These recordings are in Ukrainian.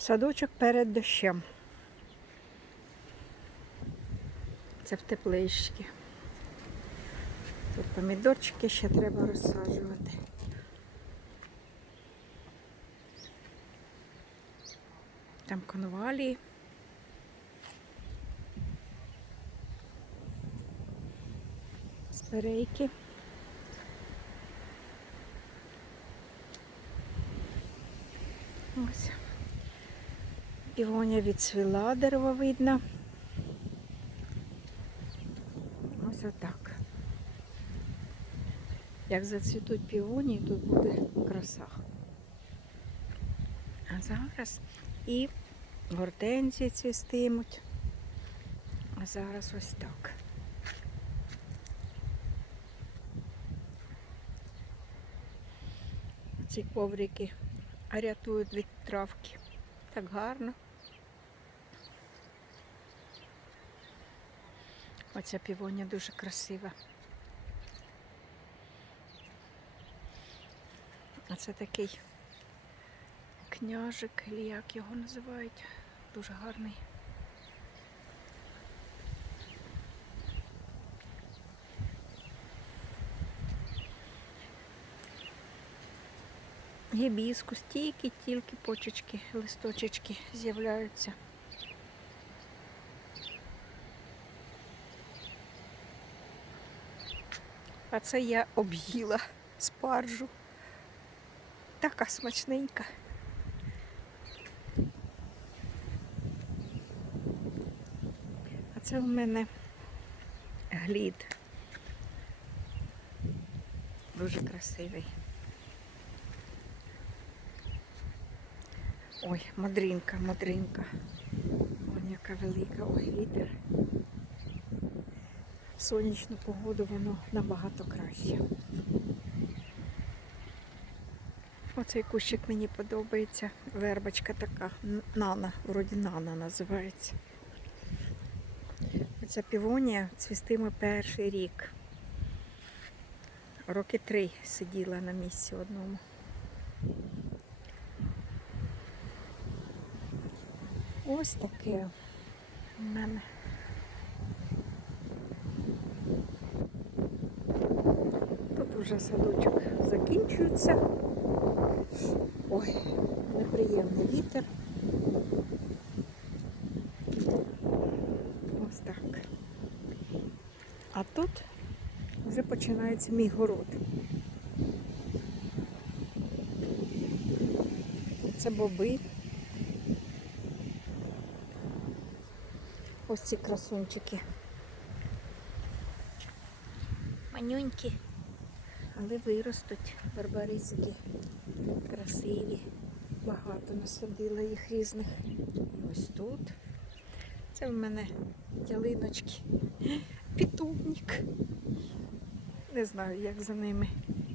Садочок перед дощем. Це в тепличці. Тут помідорчики ще треба розсаджувати. Там конвалії. Сперейки. Ось. Півоня відцвіла, дерево видно. Ось отак. Як зацвітуть півоні, тут буде краса. А зараз і гортензії цвістимуть. А зараз ось так. Ці коврики рятують від травки. Так гарно. Оця півоня дуже красива. А це такий княжик, чи як його називають. Дуже гарний. Гібіскус, тільки, тільки почечки, листочечки з'являються. А це я об'їла спаржу. Така смачненька. А це у мене глід. Дуже красивий. Ой, мадринка, мадринка. Ой, яка велика, ой, вітер. В сонячну погоду воно набагато краще. Оцей кущик мені подобається. Вербочка така. Нана, вроді нана називається. Ця півонія цвістиме перший рік. Роки три сиділа на місці одному. Ось таке у мене. Уже садочок закінчується. Ой, неприємний вітер. Ось так. А тут вже починається мій город. Це боби. Ось ці красунчики. Манюнькі, але виростуть барбаризики. Красиві. Багато насадила їх різних. І ось тут. Це в мене ялиночки. Питомник. Не знаю, як за ними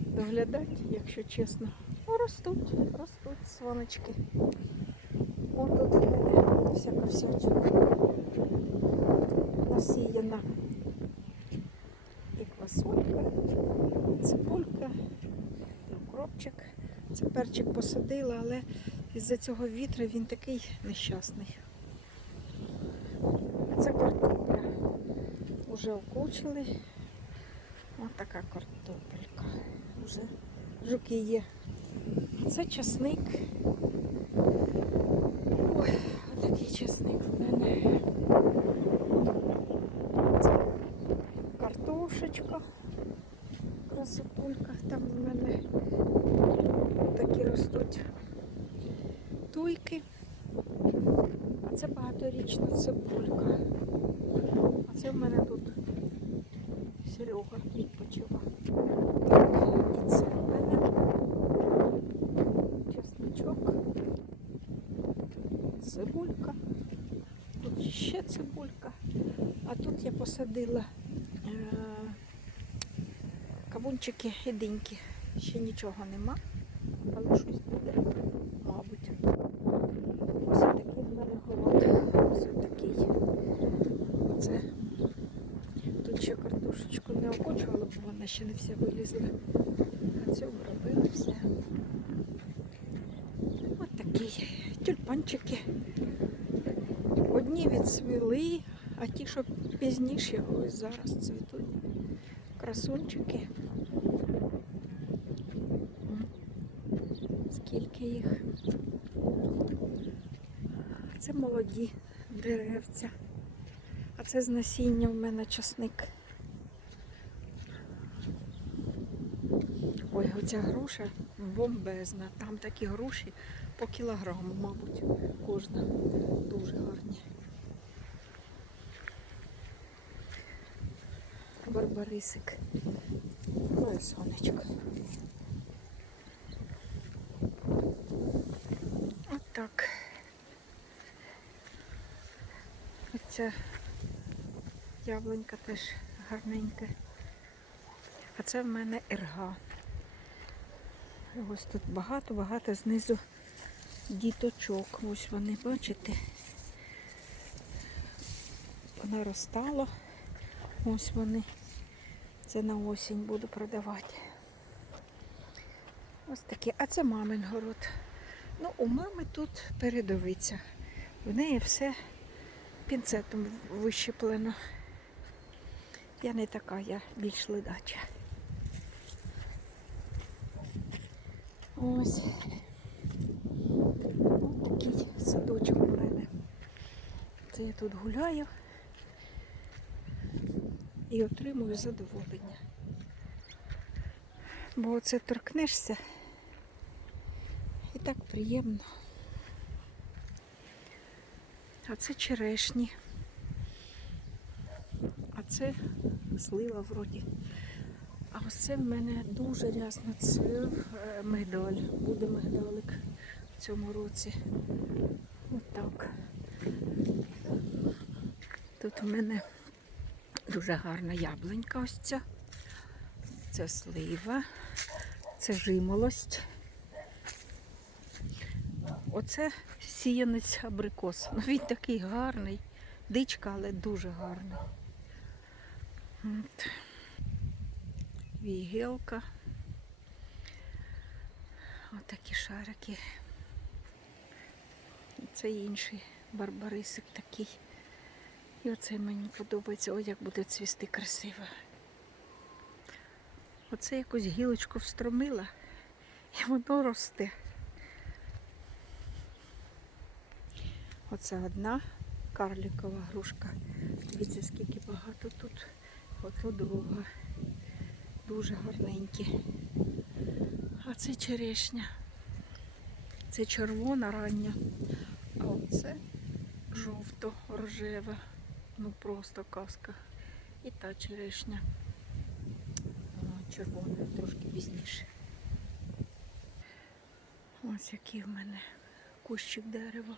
доглядати, якщо чесно. Ну, ростуть, ростуть сваночки. О, тут всяка всячина насіяна. І квасолька, і цибулька, укропчик. Це перчик посадила, але із-за цього вітру він такий нещасний. А це картопля. Уже окучили. Ось така картопелька. Вже жуки є. Це часник. Ой, отакий часник в мене. Це картошечка. Там в мене такі ростуть туйки. А це багаторічна цибулька. А це в мене тут Серега відпочивав. І це в мене чесничок. Цибулька. Тут ще цибулька. А тут я посадила кавунчики і. Ще нічого нема, але щось буде, мабуть. Ось такий в мене город. Ось такий. Це тут ще картошечку не окочувала, бо вона ще не вся вилізла. А цю обробила все. Ось такий тюльпанчики. Одні відсвіли, а ті, що пізніше, ось зараз цвітуть. Красунчики. Скільки їх. Це молоді деревця. А це з насіння в мене часник. Ой, оця груша бомбезна. Там такі груші по кілограму, мабуть, кожна. Дуже гарні. Барбарисик. Ой, сонечко. Отак. Оця яблунька теж гарненька. А це в мене ерга. Ось тут багато-багато знизу діточок. Ось вони, бачите? Вона розстала. Ось вони. Це на осінь буду продавати. Ось такі. А це мамин город. Ну, у мами тут передовиця. В неї все пінцетом вищеплено. Я не така, я більш ледача. Ось. Такий садочок у мене. Це я тут гуляю і отримую задоволення. Бо оце торкнешся так приємно. А це черешні. А це слива вроді. А ось це в мене дуже рясно цвів е, мигдаль. Буде мигдалик в цьому році. Отак. Тут у мене дуже гарна яблунька ось ця. Це слива, це жимолость. Оце сіянець абрикос. Ну, він такий гарний. Дичка, але дуже гарний. От. Вігелка. Отакі шарики. Це інший барбарисик такий. І оце мені подобається. Ось як буде цвісти красиво. Оце якусь гілочку встромила і воно росте. Оце одна карлікова грушка. Дивіться, скільки багато тут. Ото друга. Дуже гарненькі. А це черешня. Це червона рання. А оце жовто-рожева. Ну просто казка. І та черешня. Червона, трошки пізніше. Ось який в мене кущик дерева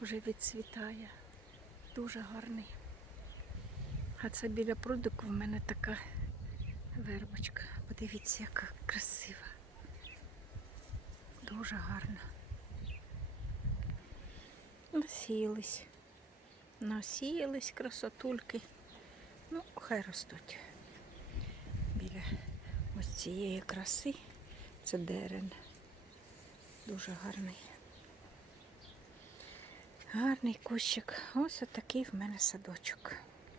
вже відцвітає. Дуже гарний. А це біля прудику в мене така вербочка. Подивіться, яка красива. Дуже гарна. Насіялись. Насіялись красотульки. Ну, хай ростуть. Біля ось цієї краси. Це дерен. Дуже гарний. Гарний кущик. Ось отакий в мене садочок.